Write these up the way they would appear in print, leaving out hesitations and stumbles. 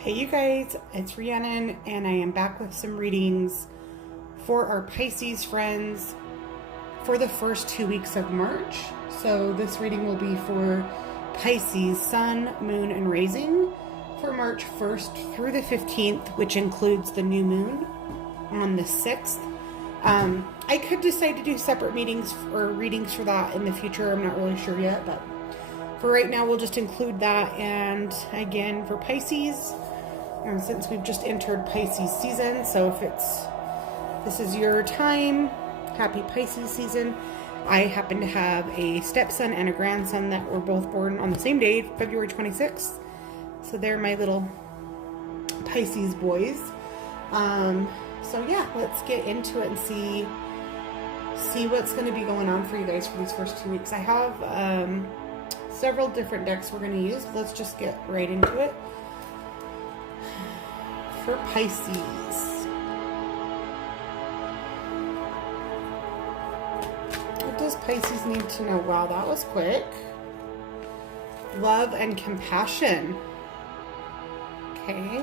Hey you guys, it's Rhiannon and I am back with some readings for our Pisces friends for the first 2 weeks of March. So this reading will be for Pisces Sun, Moon, and Rising for March 1st through the 15th, which includes the new moon on the 6th. I could decide to do separate meetings or readings for that in the future. I'm not really sure yet, but for right now, we'll just include that. And again, for Pisces, since we've just entered Pisces season, so if this is your time, happy Pisces season. I happen to have a stepson and a grandson that were both born on the same day, February 26th. So they're my little Pisces boys. So yeah, let's get into it and see what's going to be going on for you guys for these first 2 weeks. I have several different decks we're going to use. Let's just get right into it. For Pisces, what does Pisces need to know? Wow, that was quick. Love and compassion. Okay.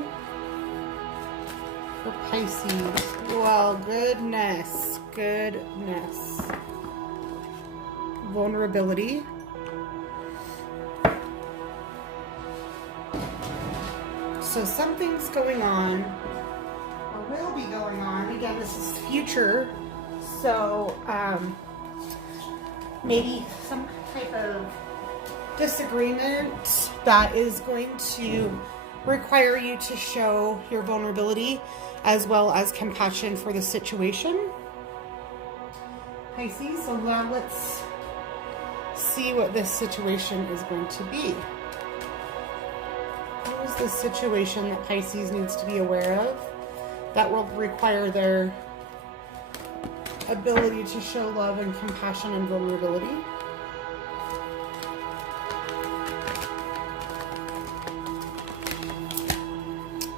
For Pisces, well, goodness. Vulnerability. So something's going on, or will be going on. Again, this is future, so maybe some type of disagreement that is going to require you to show your vulnerability as well as compassion for the situation. Pisces, so now let's see what this situation is going to be. What is the situation that Pisces needs to be aware of that will require their ability to show love and compassion and vulnerability?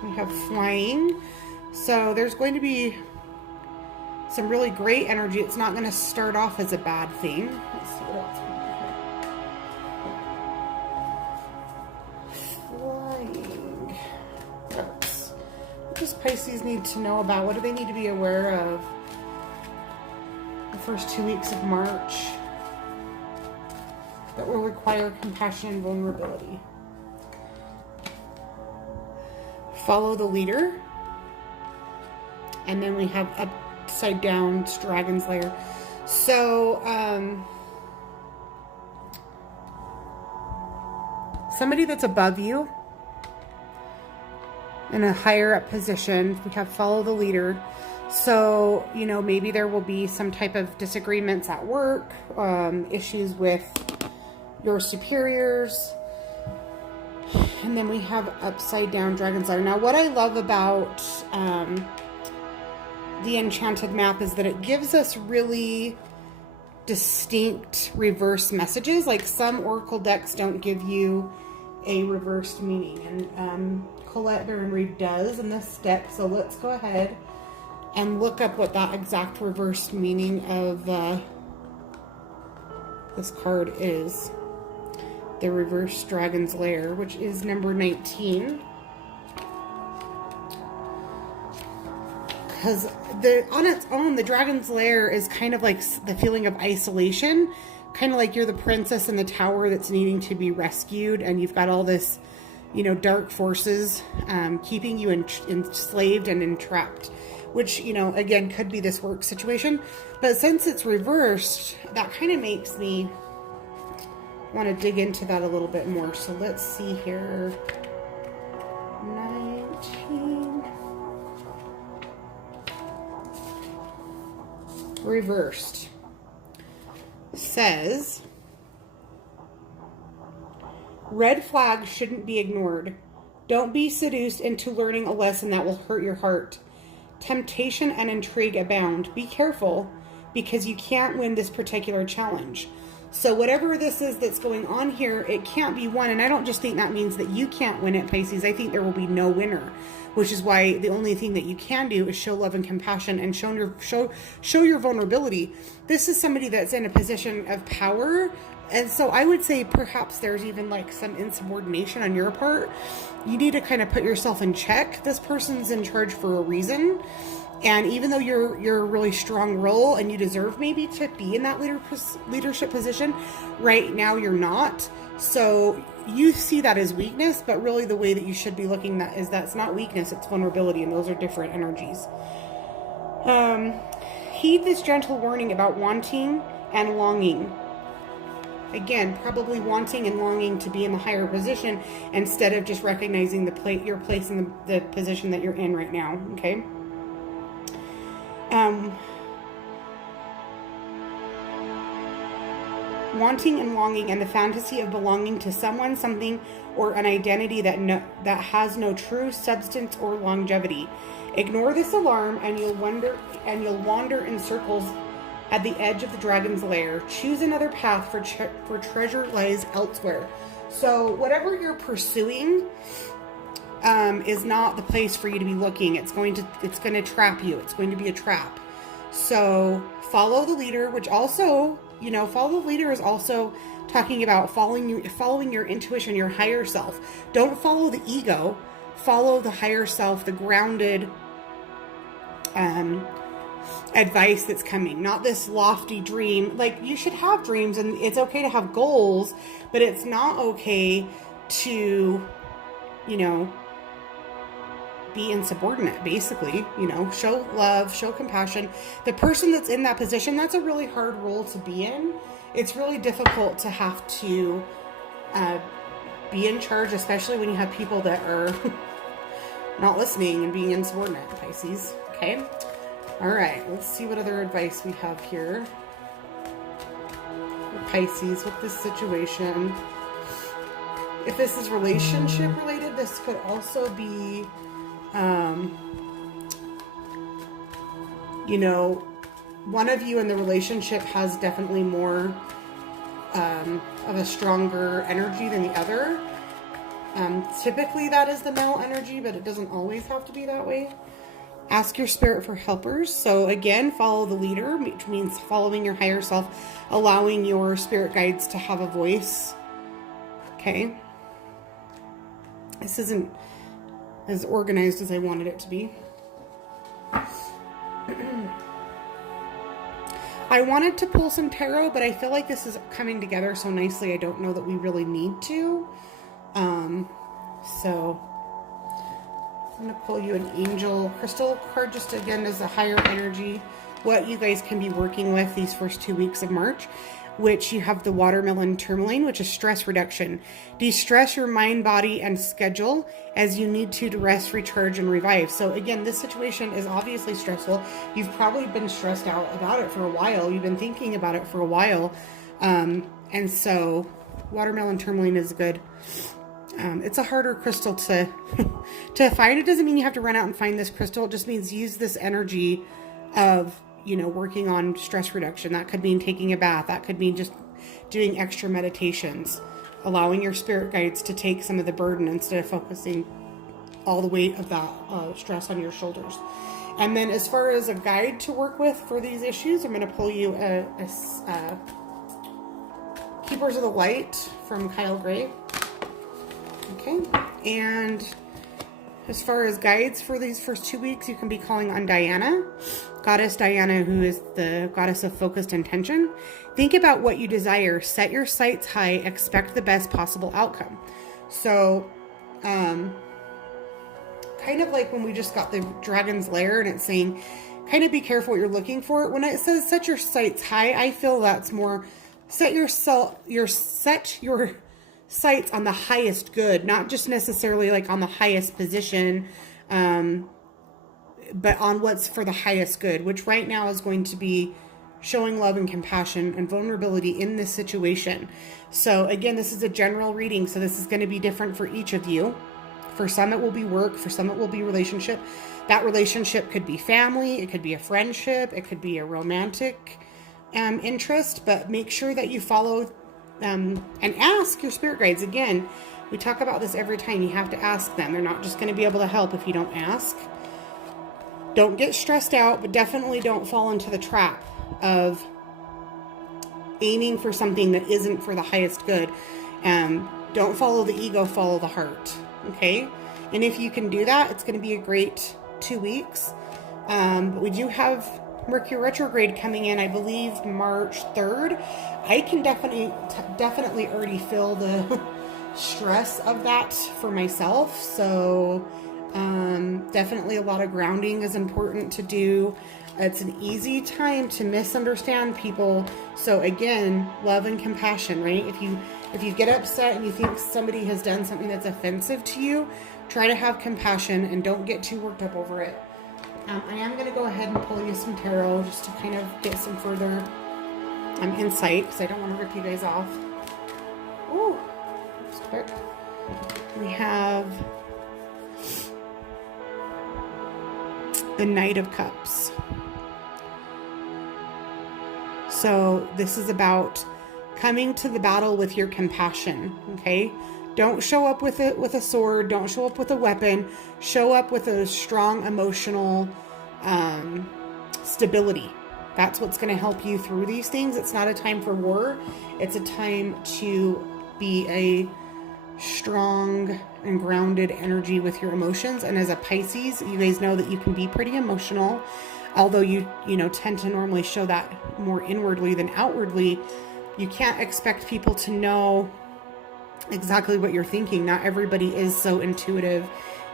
We have flying. So there's going to be some really great energy. It's not going to start off as a bad thing. Let's see what else we have. What does Pisces need to know about? What do they need to be aware of the first 2 weeks of March that will require compassion and vulnerability? Follow the leader. And then we have upside down Dragon's Lair. So, somebody that's above you in a higher up position. We have follow the leader. So, maybe there will be some type of disagreements at work, issues with your superiors. And then we have upside down Dragon's Lair. Now, what I love about the Enchanted map is that it gives us really distinct reverse messages. Like some Oracle decks don't give you a reversed meaning, and Colette Baron Reid does in this deck. So let's go ahead and look up what that exact reversed meaning of this card is. The Reverse Dragon's Lair, which is number 19. Because on its own, the Dragon's Lair is kind of like the feeling of isolation. Kind of like you're the princess in the tower that's needing to be rescued, and you've got all this, dark forces keeping you enslaved and entrapped. Which, again, could be this work situation. But since it's reversed, that kind of makes me want to dig into that a little bit more. So let's see here. 19. Reversed says, red flags shouldn't be ignored. Don't be seduced into learning a lesson that will hurt your heart. Temptation and intrigue abound. Be careful, because you can't win this particular challenge. So whatever this is that's going on here, it can't be won. And I don't just think that means that you can't win it, Pisces. I think there will be no winner, which is why the only thing that you can do is show love and compassion and show your vulnerability. This is somebody that's in a position of power And so I would say perhaps there's even like some insubordination on your part. You need to kind of put yourself in check. This person's in charge for a reason. And even though you're a really strong role and you deserve maybe to be in that leadership position, right now you're not. So you see that as weakness, but really the way that you should be looking at is that's not weakness, it's vulnerability, and those are different energies. Heed this gentle warning about wanting and longing. Again, probably wanting and longing to be in the higher position instead of just recognizing your place in the position that you're in right now, okay? Wanting and longing and the fantasy of belonging to someone, something, or an identity that has no true substance or longevity. Ignore this alarm and you'll wander in circles at the edge of the dragon's lair. Choose another path, for treasure lies elsewhere. So whatever you're pursuing is not the place for you to be looking. It's going to trap you. It's going to be a trap. So follow the leader, which also, follow the leader is also talking about following your intuition, your higher self. Don't follow the ego. Follow the higher self, the grounded advice that's coming, not this lofty dream. Like, you should have dreams and it's okay to have goals, but it's not okay to, be insubordinate, basically. Show love, show compassion. The person that's in that position, that's a really hard role to be in. It's really difficult to have to be in charge, especially when you have people that are not listening and being insubordinate, Pisces. Okay. All right. Let's see what other advice we have here. Pisces with this situation. If this is relationship related, this could also be, one of you in the relationship has definitely more of a stronger energy than the other. Typically that is the male energy, but it doesn't always have to be that way. Ask your spirit for helpers. So again, follow the leader, which means following your higher self, allowing your spirit guides to have a voice. Okay. This isn't as organized as I wanted it to be. I wanted to pull some tarot, but I feel like this is coming together so nicely. I don't know that we really need to. So I'm going to pull you an angel crystal card, just again as a higher energy, what you guys can be working with these first 2 weeks of March, which you have the watermelon tourmaline, which is stress reduction. De-stress your mind, body, and schedule as you need to rest, recharge, and revive. So again, this situation is obviously stressful. You've probably been stressed out about it for a while. You've been thinking about it for a while. And so watermelon tourmaline is good. It's a harder crystal to find. It doesn't mean you have to run out and find this crystal. It just means use this energy of, working on stress reduction. That could mean taking a bath. That could mean just doing extra meditations, allowing your spirit guides to take some of the burden instead of focusing all the weight of that stress on your shoulders. And then as far as a guide to work with for these issues, I'm going to pull you a Keepers of the Light from Kyle Gray. Okay, and as far as guides for these first 2 weeks, you can be calling on Diana, Goddess Diana, who is the goddess of focused intention. Think about what you desire, set your sights high, expect the best possible outcome. So, kind of like when we just got the Dragon's Lair and it's saying, kind of be careful what you're looking for. When it says set your sights high, I feel that's more set your sights on the highest good, not just necessarily like on the highest position, but on what's for the highest good, which right now is going to be showing love and compassion and vulnerability in this situation. So again, this is a general reading, so this is going to be different for each of you. For some it will be work, for some it will be relationship. That relationship could be family, it could be a friendship, it could be a romantic interest, but make sure that you follow and ask your spirit guides. Again, we talk about this every time. You have to ask them. They're not just going to be able to help if you don't ask. Don't get stressed out, but definitely don't fall into the trap of aiming for something that isn't for the highest good. Don't follow the ego, follow the heart. Okay? And if you can do that, it's going to be a great 2 weeks. But we do have Mercury retrograde coming in, I believe, March 3rd. I can definitely already feel the stress of that for myself. So definitely a lot of grounding is important to do. It's an easy time to misunderstand people. So again, love and compassion, right? If you get upset and you think somebody has done something that's offensive to you, try to have compassion and don't get too worked up over it. I am going to go ahead and pull you some tarot just to kind of get some further insight, because I don't want to rip you guys off. Ooh, that's quick. We have the Knight of Cups. So this is about coming to the battle with your compassion, okay? Don't show up with a sword. Don't show up with a weapon. Show up with a strong emotional stability. That's what's going to help you through these things. It's not a time for war. It's a time to be a strong and grounded energy with your emotions. And as a Pisces, you guys know that you can be pretty emotional, although you tend to normally show that more inwardly than outwardly. You can't expect people to know exactly what you're thinking. Not everybody is so intuitive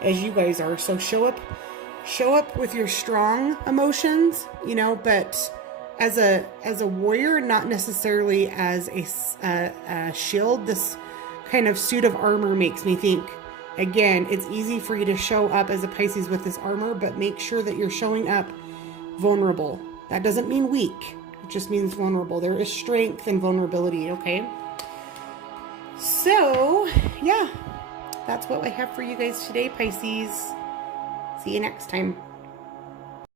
as you guys are. So show up with your strong emotions, but as a warrior, not necessarily as a shield. This kind of suit of armor makes me think, again, it's easy for you to show up as a Pisces with this armor, but make sure that you're showing up vulnerable. That doesn't mean weak. It just means vulnerable. There is strength in vulnerability, okay? So, yeah, that's what I have for you guys today, Pisces. See you next time.